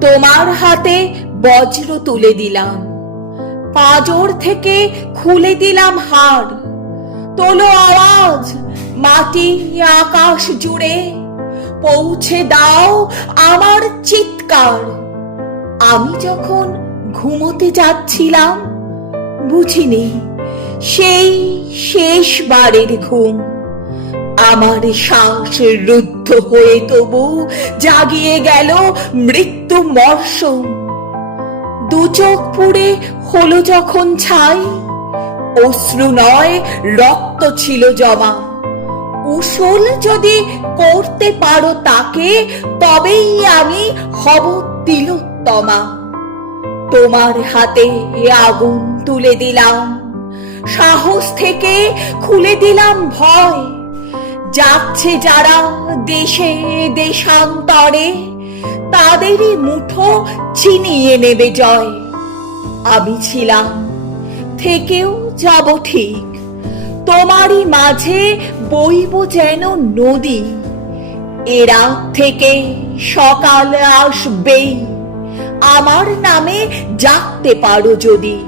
তোমার হাতে বজ্র তুলে দিলাম। পাজর থেকে খুলে দিলাম হার। তোলো আওয়াজ মাটি আকাশ জুড়ে। পৌঁছে দাও আমার চিৎকার। আমি যখন ঘুমোতে যাচ্ছিলাম, বুঝিনি, সেই শেষবারের ঘুম। আমার শ্বাস রুদ্ধ হয়ে তবু জাগিয়ে গেল মৃত্যু মরশুম দু চোখ পুড়ে হলো যখন ছাই, অশ্রু নয়, রক্ত ছিল জমা। উসুল যদি করতে পারো তাকে, তবেই আমি হব তিলোত্তমা। তোমার হাতে আগুন তুলে দিলাম। সাহস থেকে খুলে দিলাম ভয়। যাচ্ছে যারা দেশে, দেশান্তরে, তাদেরই মুঠো চিনিয়ে নেবে জয়। আমি ছিলাম, থেকেও যাব ঠিক। তোমারই মাঝে বইব যেন নদী। এরা থেকে সকাল আসবেই। আমার নামে জাগতে পারো যদি।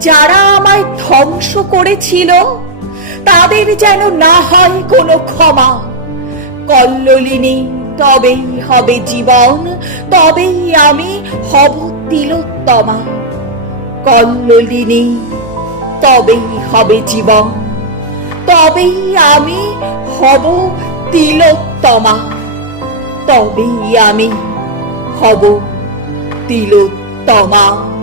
যারা আমায় ধ্বংস করেছিল তাদের যেন না হয় কোনো ক্ষমা। কল্লোলিনী, তবেই হবে জীবন, তবেই আমি হব তিলোত্তমা। কল্লোলিনী, তবেই হবে জীবন, তবেই আমি হব তিলোত্তমা। তবেই আমি হব তিলোত্তমা।